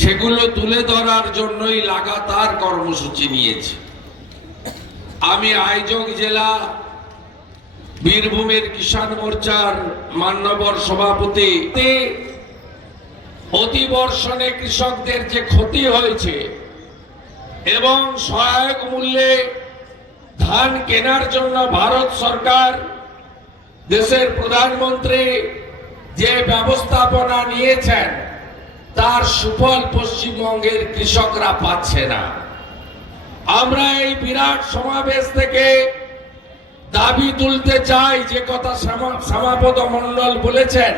সেগুলো তুলে ধরার জন্যই লাগাতার কর্মসূচি নিয়েছে। আমি আয়োজক জেলা বীরভূমের কিষাণ মোর্চার মান্যবর সভাপতি। অতিবর্ষণে কৃষকদের যে ক্ষতি হয়েছে এবং সহায়ক মূল্যে ধান কেনার জন্য ভারত সরকার, দেশের প্রধানমন্ত্রী যে ব্যবস্থাপনা নিয়েছেন তার সুফল পশ্চিমবঙ্গের কৃষকরা পাচ্ছে না। আমরা এই বিরাট সমাবেশ থেকে দাবি তুলতে চাই, যে কথা শ্যামাপদ মন্ডল বলেছেন,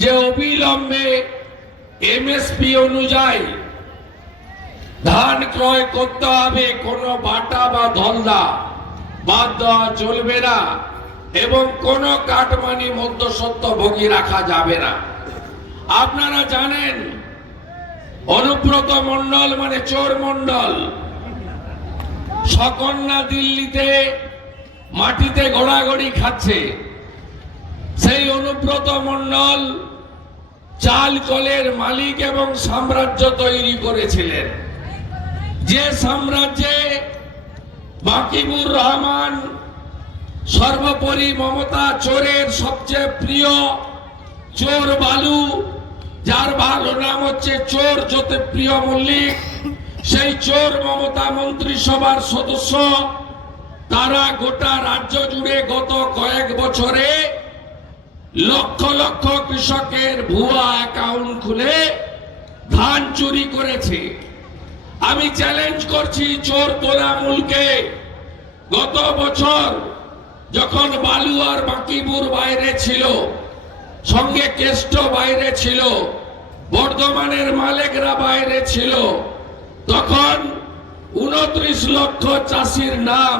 যে অবিলম্বে এমএসপি অনুযায়ী ধান ক্রয় করতে হবে, কোনো বাটা বা ধন্দা বাদ দেওয়া চলবে না এবং কোনো কাটমানি মধ্যসত্ত্ব ভোগী রাখা যাবে না। আপনারা জানেন, অনুব্রত মন্ডল মানে চোর মন্ডল সকন্যা দিল্লিতে মাটিতে ঘোরাঘড়ি খাচ্ছে। সেই অনুব্রত মন্ডল চাল কলের মালিক এবং সাম্রাজ্য তৈরি করেছিলেন। যে সাম্রাজ্যে বাকিবুর রহমান সর্বোপরি মমতা চোরের সবচেয়ে প্রিয় চোর বালু যার ভালো নাম হচ্ছে চোর জ্যোতিপ্রিয় মল্লিক, সেই চোর মমতা মন্ত্রিসভার সদস্য। তারা গোটা রাজ্য জুড়ে গত কয়েক বছরে লক্ষ লক্ষ কৃষকের ভুয়া অ্যাকাউন্ট খুলে ধান চুরি করেছে। আমি চ্যালেঞ্জ করছি চোর তোলামুলকে গত বছর যখন বালু আর বাকিপুর বাইরে ছিল সঙ্গে কেষ্ট বাইরে ছিল, বর্ধমানের মালেকরা বাইরে ছিল। তখন উনত্রিশ লক্ষ চাষির নাম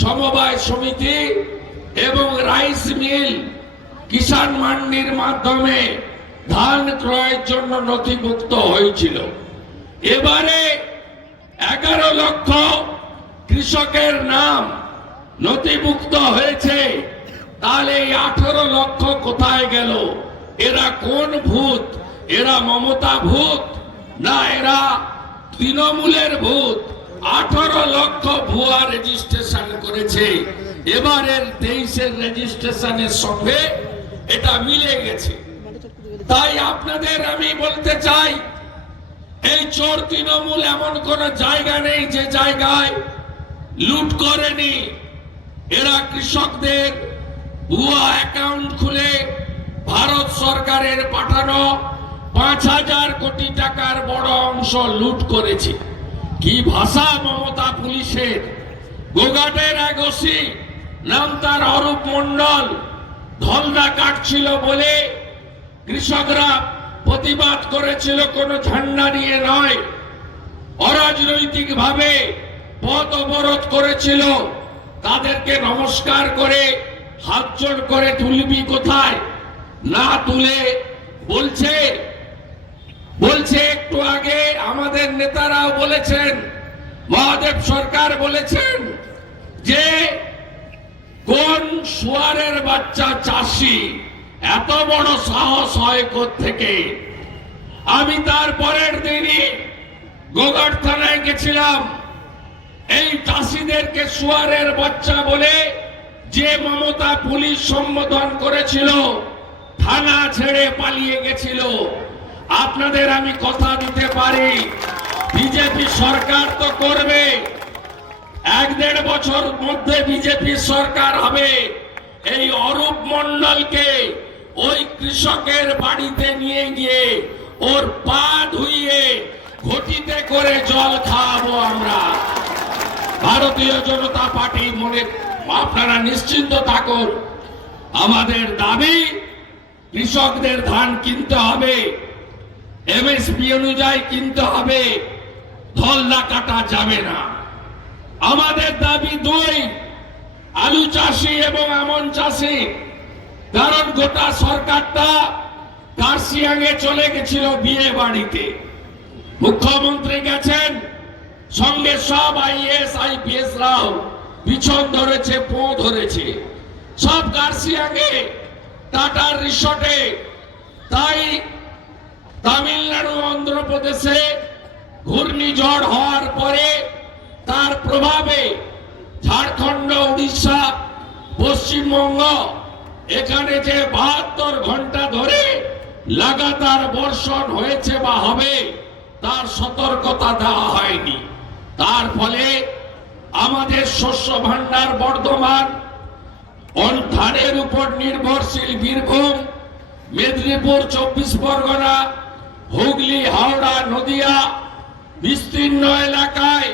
সমবায় সমিতি এবং রাইস মিল কিষাণ মান্ডির মাধ্যমে ধান ক্রয়ের জন্য নথিভুক্ত হয়েছিল। এবারে এগারো লক্ষ কৃষকের নাম নথিভুক্ত হয়েছে। তাহলে এই আঠারো লক্ষ কোথায় গেল? এরা কোন ভূত? এরা মমতা ভূত? না, এরা তৃণমূলের ভূত। আঠারো লক্ষ ভুয়া রেজিস্ট্রেশন করেছে। এবারের তেইশের রেজিস্ট্রেশনের সঙ্গে এটা মিলে গেছে। তাই আপনাদের আমি বলতে চাই, এই চোর তৃণমূল এমন কোন জায়গা নেই যে জায়গায় লুট করেনি। এরা কৃষকদের ভুয়া অ্যাকাউন্ট খুলে ভারত সরকারের পাঠানো পাঁচ হাজার কোটি টাকার বড় অংশ লুট করেছে। কি ভাষা মমতা পুলিশের? গোগাটের এক ওসি, নাম তার অরূপ মন্ডল ধলদা কাটছিল বলে কৃষকরা প্রতিবাদ করেছিল, কোনো ঝান্ডা নিয়ে নয়। অরাজনৈতিক ভাবে পথ অবরোধ করেছিল, তাদেরকে নমস্কার করে হাত করে তুলবি কোথায়? না তুলে বলছে বলছে একটু আগে আমাদের নেতারাও বলেছেন, মহাদেব সরকার বলেছেন যে কোন সুয়ারের বাচ্চা চাষি এত বড় সাহস হয় কোথ থেকে আমি তার পরের দিনই গোগড় থানায় গেছিলাম। এই চাষিদেরকে সুয়ারের বাচ্চা বলে যে মমতা পুলিশ সম্বোধন করেছিল, থানা ছেড়ে পালিয়ে গেছিল। আপনাদের আমি কথা দিতে পারি, বিজেপি সরকার তো করবে। এক দেড় বছর মধ্যে বিজেপি সরকার হবে। এই অরূপ মন্ডলকে ওই কৃষকের বাড়িতে নিয়ে গিয়ে ওর পা ধুইয়ে ঘটিতে করে জল খাওয়াবো আমরা। ভারতীয় জনতা পার্টি মনে আপনারা নিশ্চিন্ত থাকুন, আমাদের দাবি, কৃষকদের ধান কিনতে হবে এমএসপি অনুযায়ী কিনতে হবে ধল্লা কাটা যাবে না। আমাদের দাবি দুই, আলু চাষি এবং আমন চাষি। কারণ গোটা সরকারটা কার্শিয়াঙে চলে গেছিল বিয়ে বাড়িতে। মুখ্যমন্ত্রী গেছেন, সঙ্গে সব আইএস আইপিএস রাও। পিছন ধরেছে, পো ধরেছে। সব গার্সিয়াঙে টাটার রিসর্টে, তাই তামিলনাড়ু অন্ধ্রপ্রদেশে ঘূর্ণিঝড় হওয়ার পরে তার প্রভাবে ঝাড়খণ্ড, উড়িষ্যা, পশ্চিমবঙ্গ, এখানে যে বাহাত্তর ঘণ্টা ধরে লাগাতার বর্ষণ হয়েছে বা হবে, তার সতর্কতা দেওয়া হয়নি। তার ফলে আমাদের শস্য ভান্ডার বর্ধমান ধানের উপর নির্ভরশীল বীরভূম, মেদিনীপুর চব্বিশ পরগনা, হুগলি, হাওড়া, নদিয়া, বিস্তীর্ণ এলাকায়